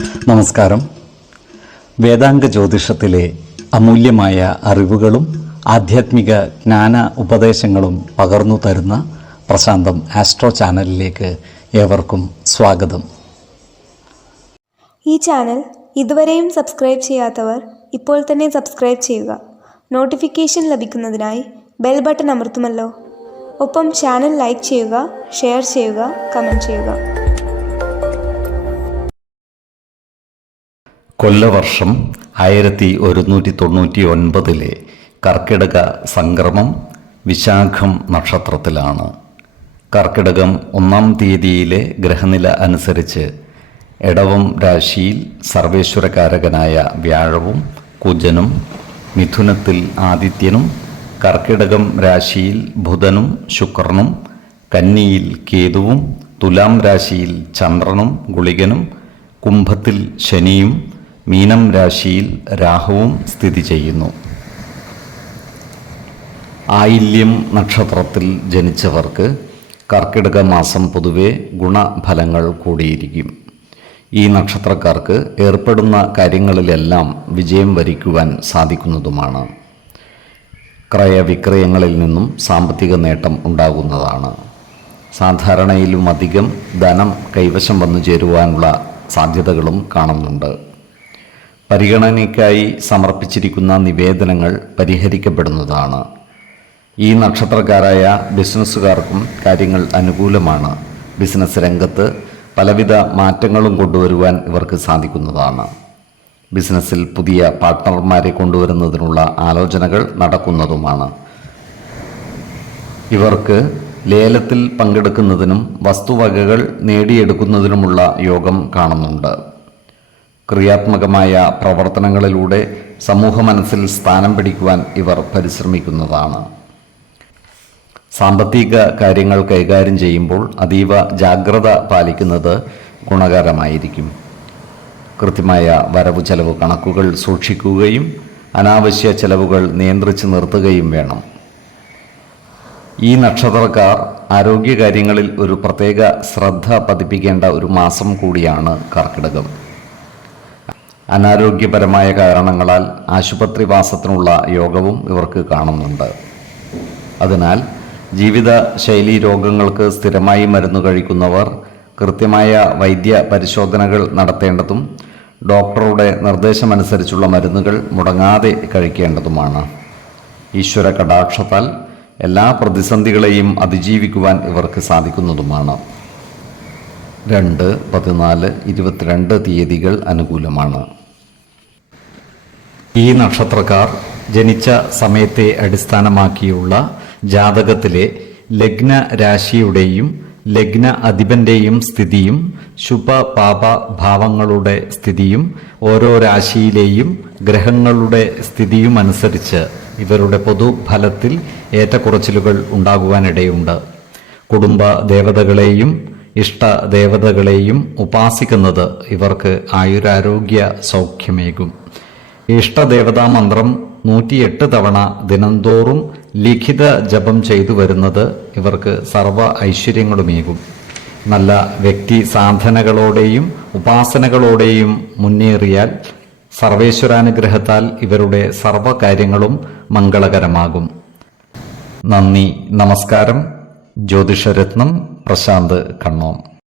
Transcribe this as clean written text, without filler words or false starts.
നമസ്കാരം. വേദാംഗ ജ്യോതിഷത്തിലെ അമൂല്യമായ അറിവുകളും ആധ്യാത്മിക ജ്ഞാന ഉപദേശങ്ങളും പകർന്നു തരുന്ന പ്രശാന്തം ആസ്ട്രോ ചാനലിലേക്ക് ഏവർക്കും സ്വാഗതം. ഈ ചാനൽ ഇതുവരെയും സബ്സ്ക്രൈബ് ചെയ്യാത്തവർ ഇപ്പോൾ തന്നെ സബ്സ്ക്രൈബ് ചെയ്യുക. നോട്ടിഫിക്കേഷൻ ലഭിക്കുന്നതിനായി ബെൽ ബട്ടൺ അമർത്തുമല്ലോ. ഒപ്പം ചാനൽ ലൈക്ക് ചെയ്യുക, ഷെയർ ചെയ്യുക, കമൻറ്റ് ചെയ്യുക. കൊല്ലവർഷം 1199 കർക്കിടക സംക്രമം വിശാഖം നക്ഷത്രത്തിലാണ്. കർക്കിടകം 1-ാം തീയതിയിലെ ഗ്രഹനില അനുസരിച്ച് എടവം രാശിയിൽ സർവേശ്വരകാരകനായ വ്യാഴവും കുജനും, മിഥുനത്തിൽ ആദിത്യനും, കർക്കിടകം രാശിയിൽ ബുധനും ശുക്രനും, കന്നിയിൽ കേതുവും, തുലാം രാശിയിൽ ചന്ദ്രനും ഗുളികനും, കുംഭത്തിൽ ശനിയും, മീനം രാശിയിൽ രാഹുവും സ്ഥിതി ചെയ്യുന്നു. ആയില്യം നക്ഷത്രത്തിൽ ജനിച്ചവർക്ക് കർക്കിടക മാസം പൊതുവെ ഗുണഫലങ്ങൾ കൂടിയിരിക്കും. ഈ നക്ഷത്രക്കാർക്ക് ഏർപ്പെടുന്ന കാര്യങ്ങളിലെല്ലാം വിജയം വരിക്കുവാൻ സാധിക്കുന്നതുമാണ്. ക്രയവിക്രയങ്ങളിൽ നിന്നും സാമ്പത്തിക നേട്ടം ഉണ്ടാകുന്നതാണ്. സാധാരണയിലും അധികം ധനം കൈവശം വന്നു ചേരുവാനുള്ള സാധ്യതകളും കാണുന്നുണ്ട്. പരിഗണനയ്ക്കായി സമർപ്പിച്ചിരിക്കുന്ന നിവേദനങ്ങൾ പരിഹരിക്കപ്പെടുന്നതാണ്. ഈ നക്ഷത്രക്കാരായ ബിസിനസ്സുകാർക്കും കാര്യങ്ങൾ അനുകൂലമാണ്. ബിസിനസ് രംഗത്ത് പലവിധ മാറ്റങ്ങളും കൊണ്ടുവരുവാൻ ഇവർക്ക് സാധിക്കുന്നതാണ്. ബിസിനസ്സിൽ പുതിയ പാർട്ട്ണർമാരെ കൊണ്ടുവരുന്നതിനുള്ള ആലോചനകൾ നടക്കുന്നതുമാണ്. ഇവർക്ക് ലേലത്തിൽ പങ്കെടുക്കുന്നതിനും വസ്തുവകകൾ നേടിയെടുക്കുന്നതിനുമുള്ള യോഗം കാണുന്നുണ്ട്. ക്രിയാത്മകമായ പ്രവർത്തനങ്ങളിലൂടെ സമൂഹ മനസ്സിൽ സ്ഥാനം പിടിക്കുവാൻ ഇവർ പരിശ്രമിക്കുന്നതാണ്. സാമ്പത്തിക കാര്യങ്ങൾ കൈകാര്യം ചെയ്യുമ്പോൾ അതീവ ജാഗ്രത പാലിക്കുന്നത് ഗുണകരമായിരിക്കും. കൃത്യമായ വരവ് ചെലവ് കണക്കുകൾ സൂക്ഷിക്കുകയും അനാവശ്യ ചെലവുകൾ നിയന്ത്രിച്ച് നിർത്തുകയും വേണം. ഈ നക്ഷത്രക്കാർ ആരോഗ്യകാര്യങ്ങളിൽ ഒരു പ്രത്യേക ശ്രദ്ധ പതിപ്പിക്കേണ്ട ഒരു മാസം കൂടിയാണ് കർക്കിടകം. അനാരോഗ്യപരമായ കാരണങ്ങളാൽ ആശുപത്രിവാസത്തിനുള്ള യോഗവും ഇവർക്ക് കാണുന്നുണ്ട്. അതിനാൽ ജീവിത ശൈലീ രോഗങ്ങൾക്ക് സ്ഥിരമായി മരുന്ന് കഴിക്കുന്നവർ കൃത്യമായ വൈദ്യ പരിശോധനകൾ നടത്തേണ്ടതും ഡോക്ടറുടെ നിർദ്ദേശമനുസരിച്ചുള്ള മരുന്നുകൾ മുടങ്ങാതെ കഴിക്കേണ്ടതുമാണ്. ഈശ്വര കടാക്ഷത്താൽ എല്ലാ പ്രതിസന്ധികളെയും അതിജീവിക്കുവാൻ ഇവർക്ക് സാധിക്കുന്നതുമാണ്. 2, 14, 22 തീയതികൾ അനുകൂലമാണ്. ഈ നക്ഷത്രക്കാർ ജനിച്ച സമയത്തെ അടിസ്ഥാനമാക്കിയുള്ള ജാതകത്തിലെ ലഗ്ന രാശിയുടെയും ലഗ്ന അധിപന്റെയും സ്ഥിതിയും ശുഭ പാപ ഭാവങ്ങളുടെ സ്ഥിതിയും ഓരോ രാശിയിലെയും ഗ്രഹങ്ങളുടെ സ്ഥിതിയും അനുസരിച്ച് ഇവരുടെ പൊതുഫലത്തിൽ ഏറ്റക്കുറച്ചിലുകൾ ഉണ്ടാകുവാനിടയുണ്ട്. കുടുംബ ദേവതകളെയും ഇഷ്ടദേവതകളെയും ഉപാസിക്കുന്നത് ഇവർക്ക് ആയുരാരോഗ്യ സൗഖ്യമേകും. ഇഷ്ടദേവതാ മന്ത്രം 108 തവണ ദിനംതോറും ലിഖിത ജപം ചെയ്തു വരുന്നത് ഇവർക്ക് സർവ ഐശ്വര്യങ്ങളുമേകും. നല്ല വ്യക്തി സാധനകളോടെയും ഉപാസനകളോടെയും മുന്നേറിയാൽ സർവേശ്വരാനുഗ്രഹത്താൽ ഇവരുടെ സർവകാര്യങ്ങളും മംഗളകരമാകും. നന്ദി, നമസ്കാരം. ജ്യോതിഷരത്നം പ്രശാന്ത് കണ്ണോം.